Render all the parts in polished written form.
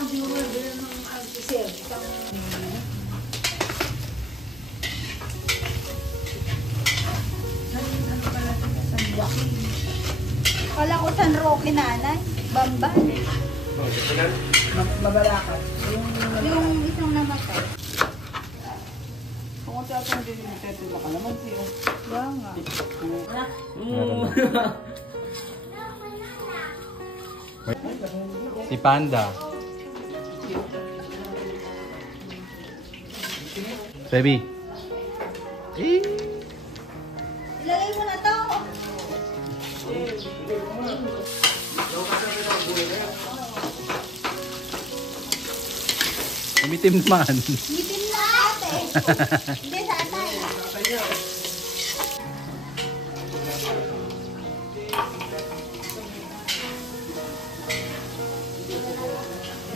ako di mo nabili ng sir. Kala ko San Roque nanay. Bamba. Babalakan. Yung isang namatay. Kung sa atin din yung tetula ka naman siyo. Kaya nga. Si Panda. Baby. Ilagay mo na to. Umitim naman. Ngitim na ate. Hindi sa atay.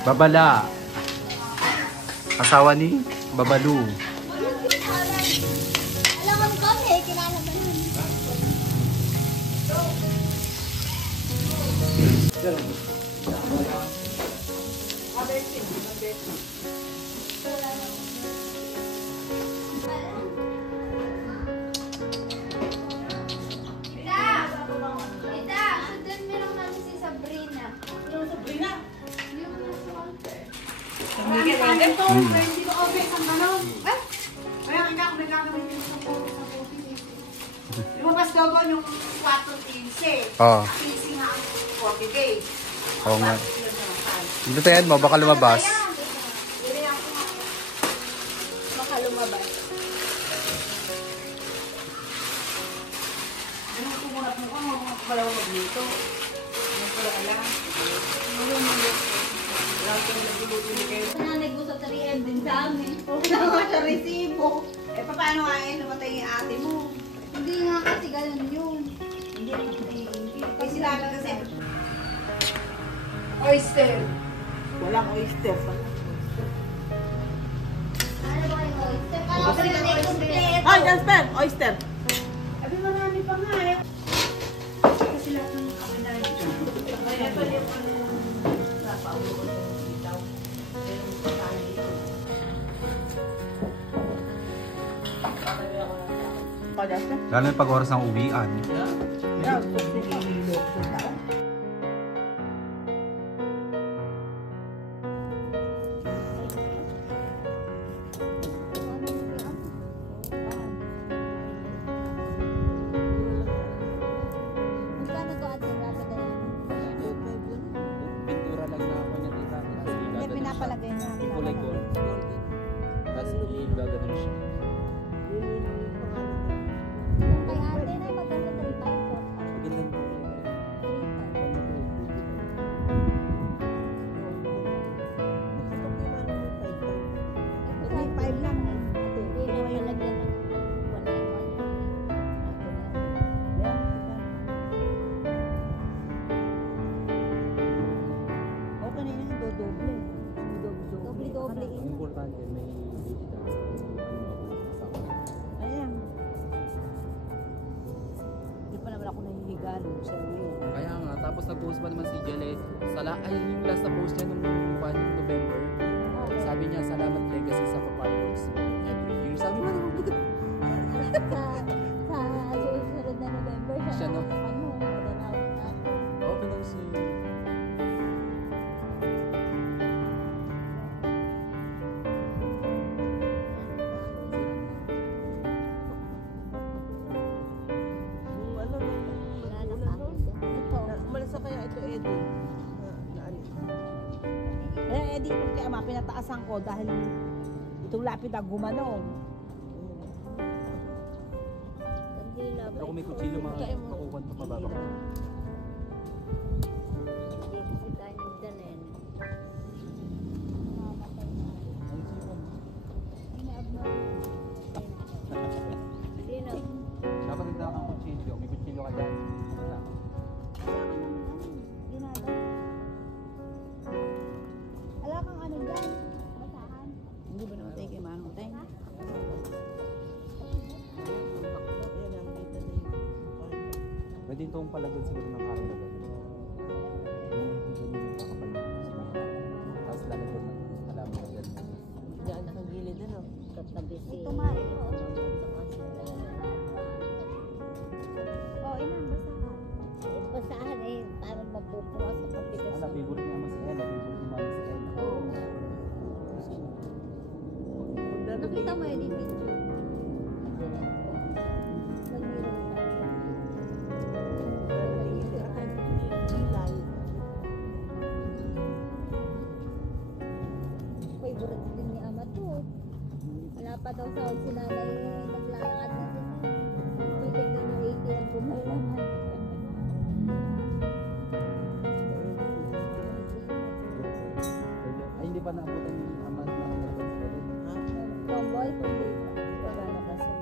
Babala. Asawa ni Babalu. Alam mo kami, kilala ba yun? Ita, sundan mo lang namin si Sabrina. Yung Sabrina. Yung nasa counter. Hindi ko okay ang ganon. Kaya hindi ako nagkakamitin sa coffee. Lumabas daw po yung 4.15. Oo. 15 nga 40 days. Oo nga. Hintayin mo, baka lumabas. Baka lumabas. Yung tumulat mo kung mga balawag dito. Yung pala alam. Nanay ko sa 3M din sa amin. Huwag na nga sa resibo. Eh, paano nga yun? Namatay yung ate mo. Hindi nga kasi ganun yun. Hindi namatay. Kasi sinabi kasi, oyster. Walang oyster. Ano ba yung oyster? Parang Oyster. sila na kompleto. Ay, Jasper! Oyster! Abi, marami pa nga eh. Kasi lahat ng kami na rin. Kaya pala yung ano yung napauloon ng bitaw. Pero yung pagkain dito. Pa, Jasper? Lalo yung pag-oras ng uwian. Yeah, gusto niya hilo ko daw. Magkano to ate Rafa na yan? Pintura lang na ako niya dito. Hindi, pinapalagay na. Kulay gold. Tapos i-gaganon siya. Yung kay ate na, magkano 3,500 po? Magandang 3,500 lang eh. Hindi na malagyan ng 1,100. Okay na yun, dodoble. Doble-doble. Ang importante, may vista. Ayan. Hindi pa naman ako nahihigalo sa iyo. Kaya nga, tapos nag-post pa naman si Jalet. Ay, yung last na post niya nung November. Sabi niya, salamat legacy sa fireworks every year. Sabi mo, Sa susunod na November, Siya, no? ano, madanawin natin. open na si... Ano na Wala na sa akin dyan. Ito. umalis na kaya ito, Eddie. Kaya Eddie, kung kaya pinataasan ko dahil itong lapid ang gumanon. Kandila ba? Pero kung may kutsilyo, makukuha pa pababa ko. Hindi kasi tayo nagdalhin. Sino? Dapat nagdala kang kutsilyo. May kutsilyo ka dyan. Wala. Wala kang ano dyan? Basahan? Hindi ba namatay kay Manong Tay? Pwede itong palagyan siguro ng karang na gano'n. Yung ganyan yung kakapal na. Tapos lalagyan Kat na busy. Ito nga, ito. Ilan basahan? Basahan eh, parang mapupura sa kapitas. Ano, favorite naman si Ella, favorite ni Mama si Ella. Oo. Nakita mo yun yung video. Favorite din ni Ama to. Wala pa daw sa si nanay naglalakad na din. Titignan yung ATM kung kailangan. Ay, hindi pa naabutan yung Ama na nagkaroon si Ella. Tomboy, tomboy. Wala na kasi.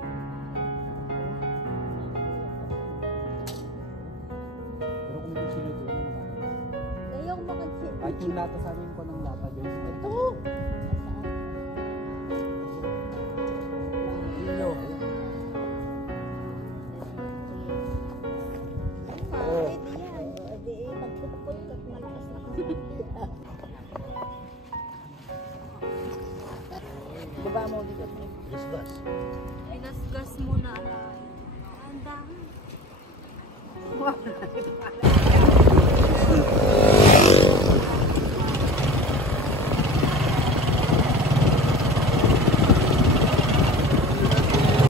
Pero kung may sino ito, ano naman? Kayong mga Kahit yung lata sa amin ko ng lata, guys. Ito! Ilo. Oh. Yan. Di magpuput at malakas na. Baba mo dito. Igasgas mo na. Ang dami.